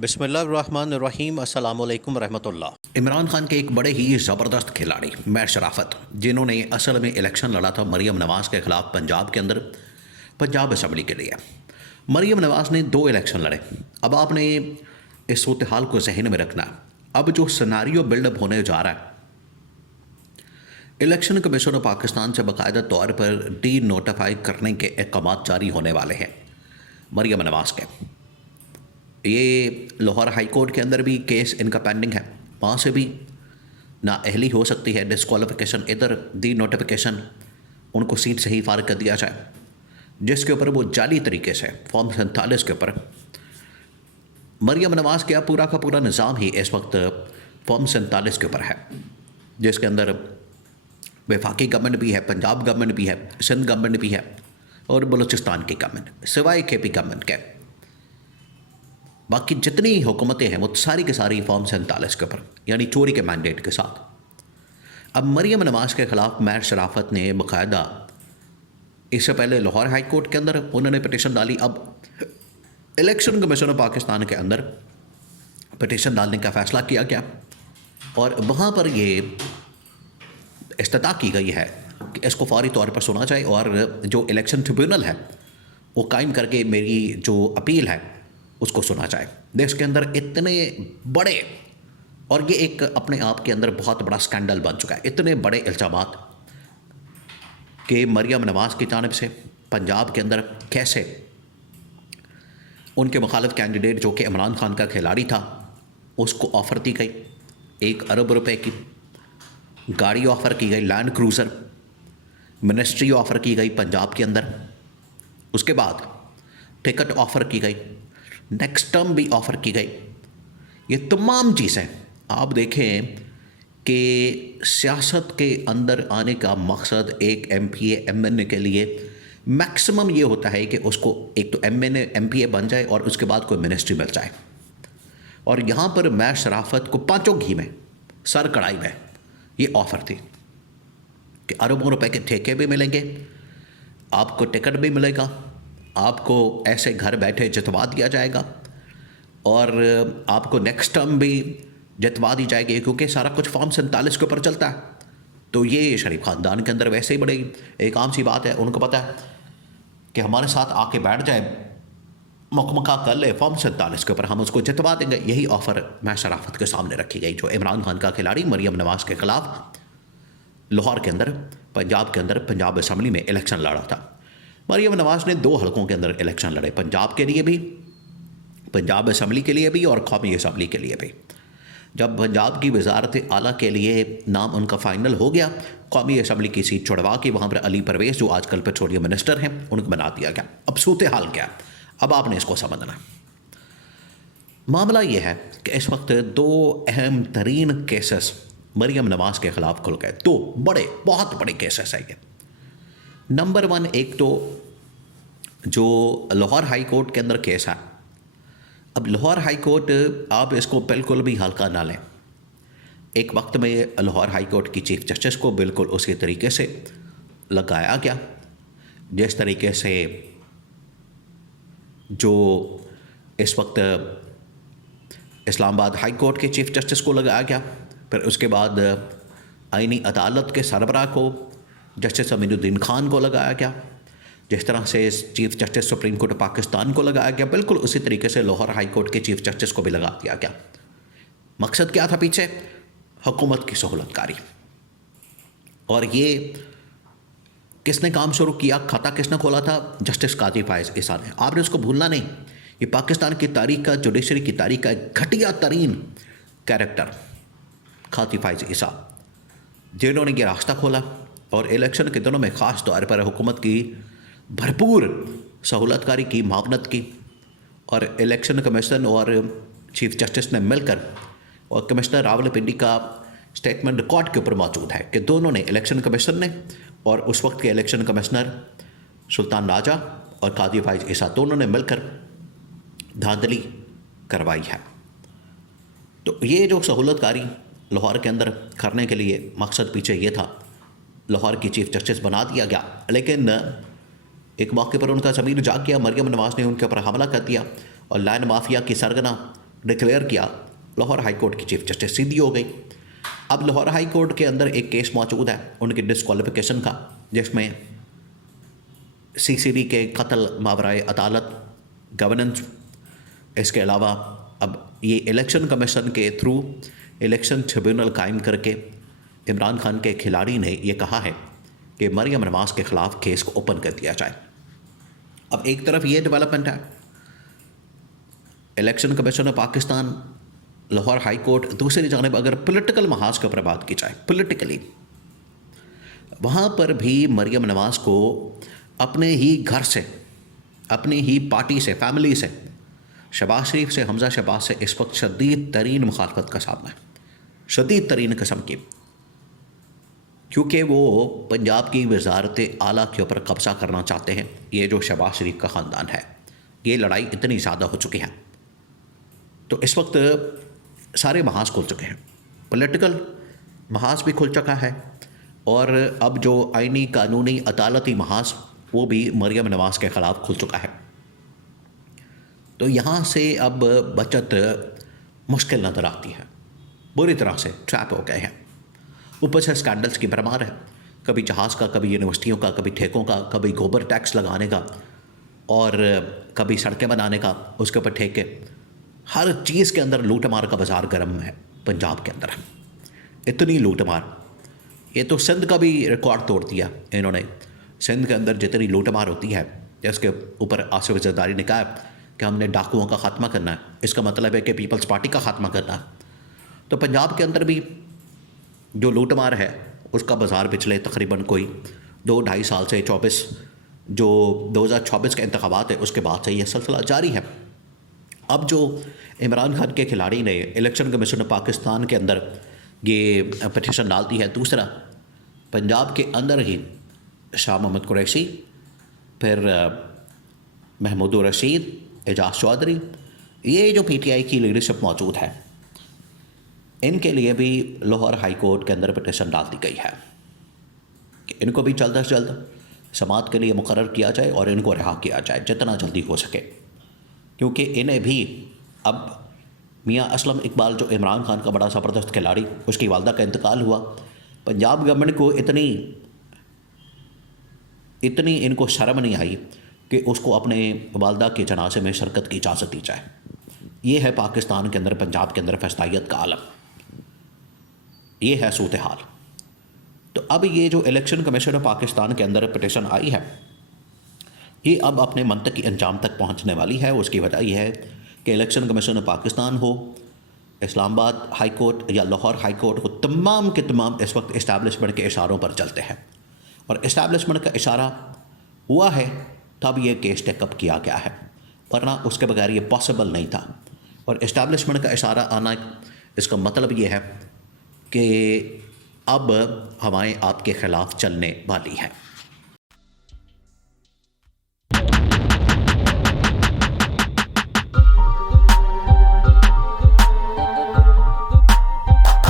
बिस्मिल्लाहिर्रहमानिर्रहीम अस्सलामुअलैकुम रहमतुल्लाह। इमरान खान के एक बड़े ही ज़बरदस्त खिलाड़ी मैर शराफत, जिन्होंने असल में इलेक्शन लड़ा था मरीम नवाज़ के ख़िलाफ़ पंजाब के अंदर, पंजाब असम्बली के लिए। मरीम नवाज़ ने 2 इलेक्शन लड़े। अब आपने इस सूरत हाल को जहन में रखना है। अब जो सिनारियो बिल्डअप होने जा रहा है, इलेक्शन कमीशन ऑफ पाकिस्तान से बाकायदा तौर पर डी नोटिफाई करने के अहकाम जारी होने वाले हैं मरीम नवाज़ के। ये लाहौर हाई कोर्ट के अंदर भी केस इनका पेंडिंग है, वहाँ से भी नाअहली हो सकती है, डिस्क्वालिफिकेशन, इधर दी नोटिफिकेशन, उनको सीट से ही फारिग कर दिया जाए, जिसके ऊपर वो जाली तरीके से फॉर्म 47 के ऊपर मरीम नवाज़ का पूरा निज़ाम ही इस वक्त फॉर्म 47 के ऊपर है, जिसके अंदर वफाकी गवर्नमेंट भी है, पंजाब गवर्नमेंट भी है, सिंध गवर्नमेंट भी है और बलूचिस्तान की गवर्नमेंट, सिवाय KP गवर्नमेंट के। बाकी जितनी हुकूमतें हैं वो सारी की सारी फॉर्म 47 के ऊपर, यानी चोरी के मैंडेट के साथ। अब मरीम नवाज़ के ख़िलाफ़ मैर शराफत ने बाकायदा इससे पहले लाहौर हाई कोर्ट के अंदर उन्होंने पिटीशन डाली। अब इलेक्शन कमीशन ऑफ पाकिस्तान के अंदर पिटीशन डालने का फ़ैसला किया गया और वहाँ पर ये इस्तता की गई है कि इसको फौरी तौर पर सुना जाए और जो इलेक्शन ट्रिब्यूनल है वो कायम करके मेरी जो अपील है उसको सुना जाए। देश के अंदर इतने बड़े, और ये एक अपने आप के अंदर बहुत बड़ा स्कैंडल बन चुका है, इतने बड़े इल्ज़ामात कि मरीम नवाज़ की जानिब से पंजाब के अंदर कैसे उनके मुखालिफ कैंडिडेट जो कि इमरान खान का खिलाड़ी था उसको ऑफ़र दी गई 1 अरब रुपए की, गाड़ी ऑफ़र की गई लैंड क्रूज़र, मिनिस्ट्री ऑफ़र की गई पंजाब के अंदर, उसके बाद टिकट ऑफ़र की गई, नेक्स्ट टर्म भी ऑफ़र की गई। ये तमाम चीज़ें आप देखें कि सियासत के अंदर आने का मकसद एक MPA MNA के लिए मैक्सिमम ये होता है कि उसको एक तो MPA बन जाए और उसके बाद कोई मिनिस्ट्री मिल जाए। और यहाँ पर मैर शराफत को 5 घी में, सर कढ़ाई में ये ऑफ़र थी कि अरबों रुपए के ठेके भी मिलेंगे, आपको टिकट भी मिलेगा, आपको ऐसे घर बैठे जितवा दिया जाएगा और आपको नेक्स्ट टर्म भी जितवा दी जाएगी, क्योंकि सारा कुछ फॉर्म 47 के ऊपर चलता है। तो ये शरीफ ख़ानदान के अंदर वैसे ही बड़ी एक आम सी बात है, उनको पता है कि हमारे साथ आके बैठ जाए, मकमका कर ले फॉर्म 47 के ऊपर, हम उसको जितवा देंगे। यही ऑफ़र मैं शराफत के सामने रखी गई, जो इमरान खान का खिलाड़ी मरीम नवाज़ के ख़िलाफ़ लाहौर के अंदर, पंजाब के अंदर, पंजाब असम्बली में इलेक्शन लड़ा था। मरीम नवाज़ ने 2 हलकों के अंदर इलेक्शन लड़े, पंजाब के लिए भी, पंजाब असम्बली के लिए भी और कौमी असम्बली के लिए भी। जब पंजाब की वजारत आला के लिए नाम उनका फ़ाइनल हो गया, कौमी असम्बली की सीट छुड़वा के वहाँ पर अली परवेज़ जो आजकल पेट्रोलियम मिनिस्टर हैं उनको बना दिया गया। अब सूरत हाल क्या, अब आपने इसको समझना। मामला ये है कि इस वक्त 2 अहम तरीन केसेस मरीम नवाज़ के ख़िलाफ़ खुल गए, 2 बड़े, बहुत बड़े केसेस हैं ये। नंबर 1, एक तो जो लाहौर हाई कोर्ट के अंदर केस है। अब लाहौर हाई कोर्ट, आप इसको बिल्कुल भी हल्का ना लें। एक वक्त में लाहौर हाई कोर्ट की चीफ जस्टिस को बिल्कुल उसी तरीके से लगाया गया जिस तरीके से जो इस वक्त इस्लामाबाद हाई कोर्ट के चीफ जस्टिस को लगाया गया। फिर उसके बाद आईनी अदालत के सरबराह को जस्टिस अमीनुद्दीन खान को लगाया गया, जिस तरह से chief justice supreme court Pakistan को लगाया गया, बिल्कुल उसी तरीके से लाहौर हाई कोर्ट के चीफ जस्टिस को भी लगा दिया गया। मकसद क्या था पीछे? हुकूमत की सहूलतकारी। और ये किसने काम शुरू किया, खाता किसने खोला था? जस्टिस काजी फायज़ ईसा ने। आपने उसको भूलना नहीं, ये पाकिस्तान की तारीख का, जुडिशरी की तारीख का एक घटिया तरीन कैरेक्टर काजी फायज़ ईसा, जिन्होंने ये रास्ता खोला और इलेक्शन के दिनों में ख़ास तौर पर हुकूमत की भरपूर सहूलतकारी की, मावनत की। और इलेक्शन कमीशन और चीफ जस्टिस ने मिलकर, और कमिश्नर रावलपिंडी का स्टेटमेंट रिकॉर्ड के ऊपर मौजूद है कि दोनों ने, इलेक्शन कमीशन ने और उस वक्त के इलेक्शन कमिश्नर सुल्तान राजा और काजी फायज़ ईसा, दोनों ने मिलकर धांधली करवाई है। तो ये जो सहूलतकारी लाहौर के अंदर करने के लिए मकसद पीछे ये था, लाहौर की चीफ जस्टिस बना दिया गया। लेकिन एक मौके पर उनका ज़मीर जाग गया, मरीम नवाज़ ने उनके ऊपर हमला कर दिया और लैंड माफिया की सरगना डिक्लेयर किया, लाहौर हाई कोर्ट की चीफ जस्टिस सीधी हो गई। अब लाहौर हाई कोर्ट के अंदर एक केस मौजूद है उनकी डिस्क्वालिफिकेशन का, जिसमें सीसीडी के कत्ल मावराए अदालत गवर्नेंस, इसके अलावा अब ये इलेक्शन कमीशन के थ्रू इलेक्शन ट्रिब्यूनल कायम करके इमरान खान के खिलाड़ी ने ये कहा है कि मरियम नवाज़ के ख़िलाफ़ केस को ओपन कर दिया जाए। अब एक तरफ ये डेवलपमेंट है, election commission of Pakistan, Lahore high court, दूसरी जानब अगर पॉलिटिकल महाज के ऊपर बात की जाए, पॉलिटिकली वहाँ पर भी मरियम नवाज़ को अपने ही घर से, अपनी ही पार्टी से, फैमिली से, शहबाज शरीफ से, हमज़ा शहबाज से इस वक्त शदीद तरीन मुखालफत का सामना है, शदीद तरीन किस्म की, क्योंकि वो पंजाब की वजारत आला के ऊपर कब्ज़ा करना चाहते हैं। ये जो शहबाज शरीफ का ख़ानदान है, ये लड़ाई इतनी ज़्यादा हो चुकी है, तो इस वक्त सारे महाज खुल चुके हैं, पॉलिटिकल महाज भी खुल चुका है, और अब जो आइनी कानूनी अदालती महाज वो भी मरियम नवाज़ के ख़िलाफ़ खुल चुका है। तो यहाँ से अब बचत मुश्किल नज़र आती है, बुरी तरह से ट्रैप हो गए हैं। ऊपर से स्कैंडल्स की भरमार है, कभी जहाज़ का, कभी यूनिवर्सिटियों का, कभी ठेकों का, कभी गोबर टैक्स लगाने का, और कभी सड़कें बनाने का, उसके ऊपर ठेके, हर चीज़ के अंदर लूट मार का बाज़ार गर्म है पंजाब के अंदर, इतनी लूट मार। ये तो सिंध का भी रिकॉर्ड तोड़ दिया इन्होंने। सिंध के अंदर जितनी लूट मार होती है, इसके ऊपर आसिफ जरदारी ने कहा कि हमने डाकुओं का ख़ात्मा करना है, इसका मतलब है कि पीपल्स पार्टी का ख़ात्मा करना है। तो पंजाब के अंदर भी जो लूट मार है उसका बाज़ार पिछले तकरीबन कोई 2-2.5 साल से 24 जो 2024 के इंतखाबात है उसके बाद से ये सिलसिला जारी है। अब जो इमरान खान के खिलाड़ी ने इलेक्शन कमीशन पाकिस्तान के अंदर ये पटिशन डाल दी है, दूसरा पंजाब के अंदर ही शाह मोहम्मद कुरैशी, फिर महमूद रशीद, एजाज चौधरी, ये जो पीटीआई की लीडरशिप मौजूद है, इनके लिए भी लाहौर हाई कोर्ट के अंदर पटिशन डाल दी गई है कि इनको भी जल्द से जल्द समाअत के लिए मुकर्रर किया जाए और इनको रिहा किया जाए जितना जल्दी हो सके, क्योंकि इन्हें भी अब मियाँ असलम इकबाल जो इमरान खान का बड़ा ज़बरदस्त खिलाड़ी, उसकी वालदा का इंतकाल हुआ, पंजाब गवर्नमेंट को इतनी इनको शर्म नहीं आई कि उसको अपने वालदा के जनाजे में शिरकत की इजाज़त दी जाए। ये है पाकिस्तान के अंदर, पंजाब के अंदर फसादियत का आलम, ये है सूरत हाल। तो अब ये जो इलेक्शन कमीशन ऑफ पाकिस्तान के अंदर पटिशन आई है, ये अब अपने मंतकी अंजाम तक पहुंचने वाली है। उसकी वजह यह है कि इलेक्शन कमीशन ऑफ पाकिस्तान हो, इस्लामाबाद हाई कोर्ट या लाहौर हाई कोर्ट हो, तमाम के तमाम इस वक्त इस्टेब्लिशमेंट के इशारों पर चलते हैं, और इस्टेब्लिशमेंट का इशारा हुआ है तब ये केस टेकअप किया गया है, वरना उसके बगैर ये पॉसिबल नहीं था। और इस्टेब्लिशमेंट का इशारा आना, इसका मतलब ये है कि अब हवाएं आपके ख़िलाफ़ चलने वाली हैं।